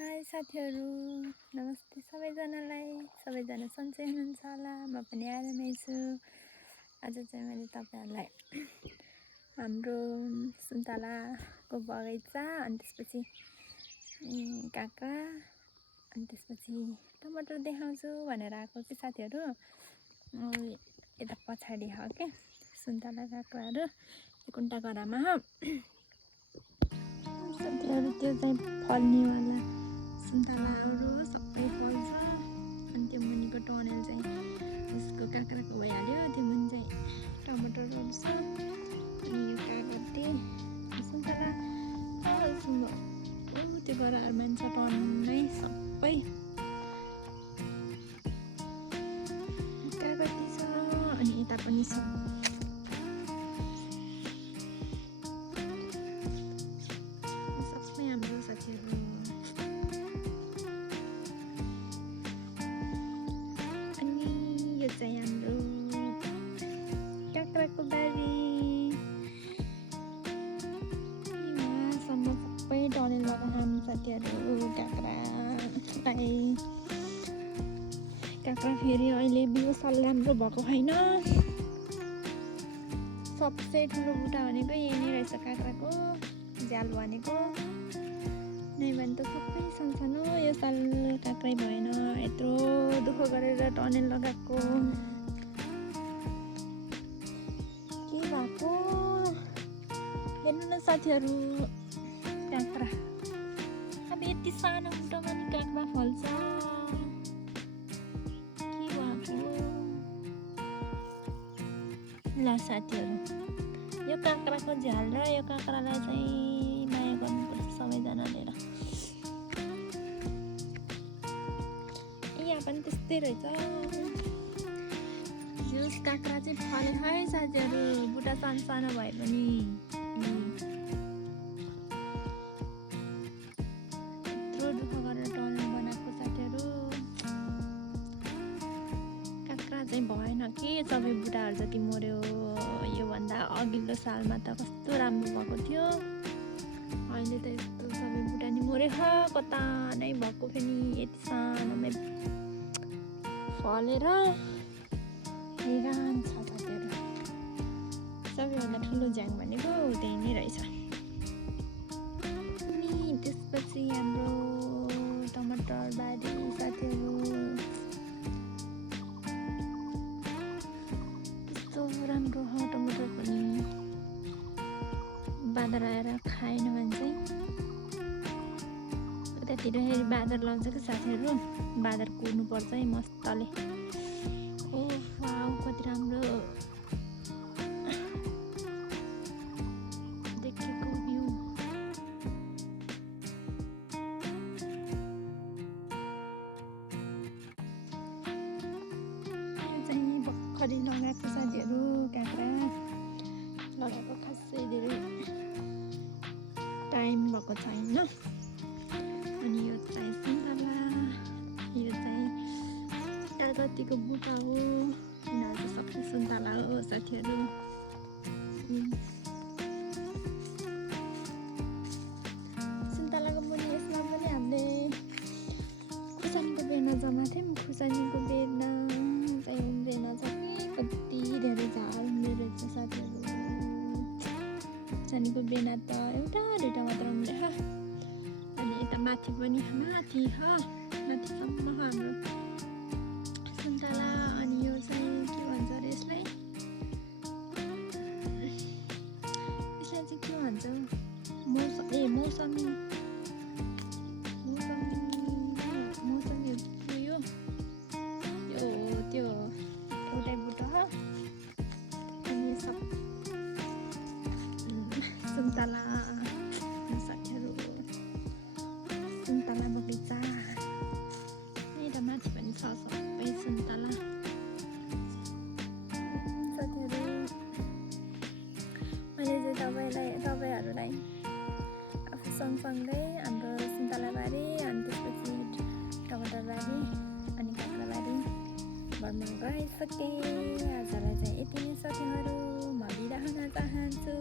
High साथीहरू, नमस्ते सबैजनालाई। सबैजना सन्चै हुनुहुन्छ होला। म पनि आरामै छु। आज चाहिँ मैले तपाईँहरूलाई हाम्रो सुन्तलाको बगैँचा अनि त्यसपछि काँक्रा अनि त्यसपछि टमाटर देखाउँछु भनेर आएको चाहिँ साथीहरू। यता पछाडि हो के सुन्तला काँक्राहरू कुन्टा गरामा हो साथीहरू। त्यो चाहिँ फल्नेवाला सुन्तलाहरू सबै फल्छ अनि त्यो मुनिको टनेल चाहिँ उसको काँक्राको भइहाल्यो। त्यो मुनि चाहिँ टमाटरहरू छ अनि यो कागती सुन्तला त्यो गराएर मान्छ टन्नै सबै कागती छ अनि यता पनि छ। सबै हाम्रो साथीहरू यो चाहिँ हाम्रो काँक्राको बारी। यहाँसम्म सबै टनेलबाट खानु साथीहरू काँक्रालाई। काँक्रा फेरि अहिले बिउ साल राम्रो भएको छैन। सबसे ठुलो बुटा भनेको यही नै रहेछ काँक्राको झ्याल भनेको। नै भने त सबै सानसानो। यो साल काँक्रै भएन। यत्रो दुःख गरेर टनेल लगाएको के भएको हेर्नु न साथीहरू। काँक्रा अब यति सानो बुटामा नि काँक्रा फल्छ के भएको। ल साथीहरू, यो काँक्राको झ्याल र यो काँक्रालाई चाहिँ माया गर्नुपर्छ सबैजनाले। यहाँ पनि त्यस्तै रहेछ। यो काँक्रा चाहिँ फले है साथीहरू। बुटा सानो सानो भए पनि यत्रो दुःख गरेर टनेल बनाएको साथीहरू। काँक्रा चाहिँ भएन कि सबै बुटाहरू जति मर्यो। योभन्दा अघिल्लो सालमा त कस्तो राम्रो भएको थियो। अहिले त यस्तो सबै बुटा नि मर्यो। कता नै भएको फेरि यति सानोमै फलेर हैरान छ साथीहरू। सबैभन्दा ठुलो झ्याङ भनेको त्यही नै रहेछ। अनि त्यसपछि हाम्रो टमाटर बारी साथीहरू। कस्तो राम्रो हो टमाटर पनि। बाँदर आएर खाएन भने चाहिँ उतातिर फेरि बाँदर लाउँछ कि साथीहरू। बाँदर कुर्नु पर्छ है मस्तले। ओह वाउ कति राम्रो देखेको भ्यू। चाहिँ भर्खरै लगाएको साथीहरू काँक्रा लगाएको खासै धेरै टाइम भएको छैन। अनि यो चाहिँ सुन्तला, यो चाहिँ कागतीको बुटा हो। यिनीहरू चाहिँ सबै सुन्तला हो साथीहरू। सुन्तलाको मुनि यसमा पनि हामीले खुर्सानीको बेर्ना जमाएको थियौँ। खुर्सानीको बेर्ना चाहिँ उम्रेन छ कि कति धेरै झार उम्रेर रहेछ साथीहरू। खुर्सानीको बेर्ना त एउटा दुइटा मात्र उम्रेछ। अनि यता माथि पनि माथि माथिसम्म हाम्रो सुन्तला। अनि यो चाहिँ के भन्छ अरे यसलाई चाहिँ के भन्छ मौसमी उयो त्यो एउटै बुटा हो। अनि सब सुन्तला साथीहरू। सुन्तला बगैँचा यता माथि पनि छ सबै सुन्तला साथीहरू। मैले चाहिँ तपाईँहरूलाई आफू सँगसँगै हाम्रो सुन्तला बारी अनि त्यसपछि टमाटर बारी अनि काँक्रा बारी भ्रमण गराइसकेँ। आजलाई चाहिँ यति नै साथीहरू। म बिदा हुन चाहन्छु।